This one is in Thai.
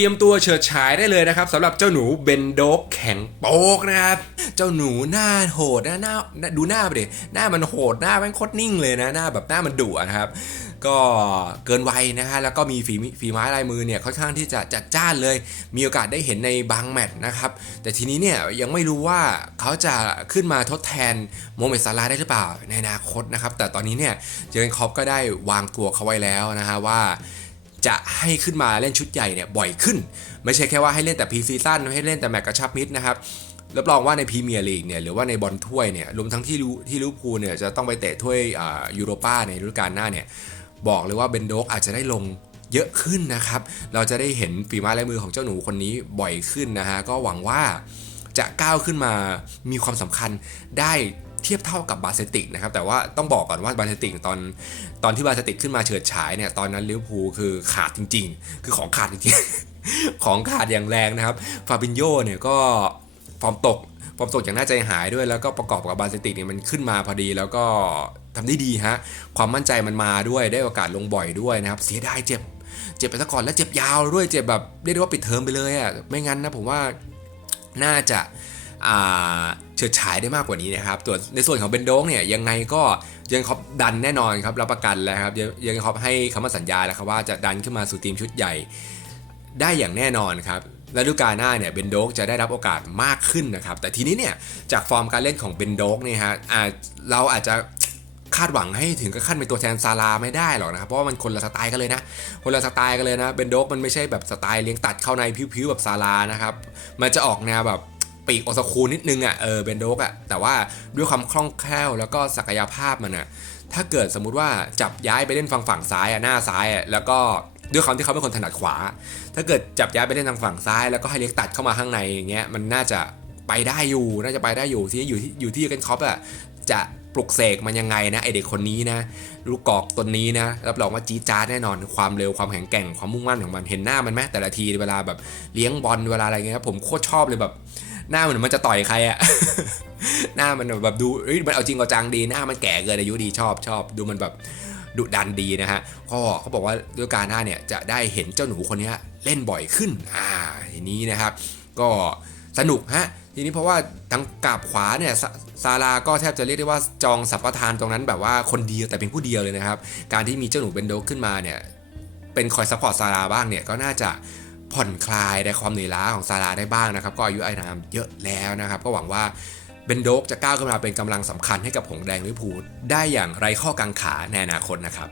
รียมตัวเฉิดฉายได้เลยนะครับสำหรับเจ้าหนูเบนโดกแข็งโป๊กนะครับ เจ้าหนูหน้าโหดนะหน้าหน้าดูหน้าไปดิหน้ามันโหดหน้าแม่งโคตรนิ่งเลยนะหน้าแบบหน้ามันดุนะครับ ก็เกินวัยนะฮะแล้วก็มีฝีฝีไม้ลายมือเนี่ยค่อนข้างที่จะจัดจ้านเลย มีโอกาสได้เห็นในบางแมตช์นะครับ แต่ทีนี้เนี่ยยังไม่รู้ว่าเขาจะขึ้นมาทดแทนโมเมดซาลาได้หรือเปล่าในอนาคตนะครับ แต่ตอนนี้เนี่ยเจอร์นคอปก็ได้วางตัวเขาไว้แล้วนะฮะว่า จะให้ขึ้นมาเล่นชุดใหญ่เนี่ยบ่อยขึ้น ไม่ใช่แค่ว่าให้เล่นแต่พรีซีซั่นให้เล่นแต่แมตช์กระชับมิตรนะครับรับรองว่าในพรีเมียร์ลีกเนี่ยหรือว่าในบอลถ้วยเนี่ยรวมทั้งที่ที่ลิเวอร์พูลเนี่ยจะต้องไปเตะถ้วยยูโรป้าในฤดูกาลหน้าเนี่ยบอกเลยว่าเบนโดกอาจจะได้ลงเยอะขึ้นนะครับ เราจะได้เห็นฝีไม้ลายมือของเจ้าหนูคนนี้บ่อยขึ้นนะฮะก็หวังว่าจะก้าวขึ้นมามีความสำคัญได้ เทียบเท่ากับบาเซติกนะครับแต่ว่าต้องบอกก่อนว่าบาเซติกตอนตอนที่บาสติกขึ้นมาเฉิดฉายเนี่ยตอนนั้นลิเวอร์พูลคือขาดจริง ๆ คือของขาดจริงๆของขาดอย่างแรงนะครับฟาบินโยเนี่ยก็ฟอร์มตกฟอร์มตกอย่างน่าใจหายด้วยแล้วก็ประกอบกับบาสติกเนี่ยมันขึ้นมาพอดีแล้วก็ทำได้ดีฮะความมั่นใจมันมาด้วยได้โอกาสลงบ่อยด้วยนะครับเสียดายเจ็บเจ็บไปซะก่อนแล้วเจ็บยาวด้วยเจ็บแบบเรียกได้ว่าปิดเทอมไปเลยอะ่ะไม่งั้นนะผมว่าน่าจะ เฉิดฉายได้มากกว่านี้นะครับส่วในส่วนของเบนโดงเนี่ยยังไงก็ยังคอบดันแน่นอนครับรับประกันแล้วครับยังยังคอบให้คำมั่นสัญญาแล้วครับว่าจะดันขึ้นมาสู่ทีมชุดใหญ่ได้อย่างแน่นอนครับและฤดูกาลหน้าเนี่ยเบนโดกจะได้รับโอกาสมากขึ้นนะครับ แต่ทีนี้เนี่ยจากฟอร์มการเล่นของเบนโดกเนี่ยฮะเราอาจจะคาดหวังให้ถึงกับขั้นเป็นตัวแทนซาลาไม่ได้หรอกนะครับ เพราะว่ามันคนละสไตล์กันเลยนะ คนละสไตล์กันเลยนะเบนโดกมันไม่ใช่แบบสไตล์เลี้ยงตัดเข้าในพิ้วๆแบบซาลานะครับ มันจะออกแนวแบบ ปีกโอซาคูนิดนึงอะเออเบนโดกอะแต่ว่าด้วยความคล่องแคล่วแล้วก็ศักยภาพมันอะถ้าเกิดสมมุติว่าจับย้ายไปเล่นฝั่งฝั่งซ้ายอะหน้าซ้ายอะแล้วก็ด้วยความที่เขาเป็นคนถนัดขวา ถ้าเกิดจับย้ายไปเล่นทางฝั่งซ้าย แล้วก็ให้เลี้ยงตัดเข้ามาข้างในอย่างเงี้ยมันน่าจะไปได้อยู่น่าจะไปได้อยู่ที่อยู่ที่อยู่ที่เกันคอปอะจะปลุกเสกมันยังไงนะไอเด็กคนนี้นะลูกกอกตัวนี้นะรับรองว่าจี๊ดจ้าแน่นอนความเร็วความแข็งแกร่งความมุ่งมั่นของมันเห็นหน้ามันไหมแต่ละทีเวลาแบบเลี้ยงบอลเวลาอะไรเงี้ยผมโคตรชอบเลยแบบ หน้าเหมือนมันจะต่อยใครอะหน้ามันแบบดูมันเอาจริงเอาจังดีหน้ามันแก่เกินอายุดีชอบชอบดูมันแบบดุดันดีนะฮะก็เขาบอกว่าด้วยการหน้าเนี่ยจะได้เห็นเจ้าหนูคนนี้เล่นบ่อยขึ้นอ่าทีนี้นะครับ ก็สนุกฮะทีนี้เพราะว่าทางกาบขวาเนี่ยซาลาก็แทบจะเรียกได้ว่าจองสัปปทานตรงนั้นแบบว่าคนเดียวแต่เป็นผู้เดียวเลยนะครับ การที่มีเจ้าหนูเบนโดขึ้นมาเนี่ยเป็นคอยซัพพอร์ตซาลาบ้างเนี่ยก็น่าจะ ผ่อนคลายในความเหนื่อยล้าของซาลาได้บ้างนะครับ ก็อายุอานามเยอะแล้วนะครับ ก็หวังว่าเบนโดกจะก้าวขึ้นมาเป็นกำลังสำคัญให้กับหงแดงลิเวอร์พูลได้อย่างไรข้อกังขาในอนาคตนะครับ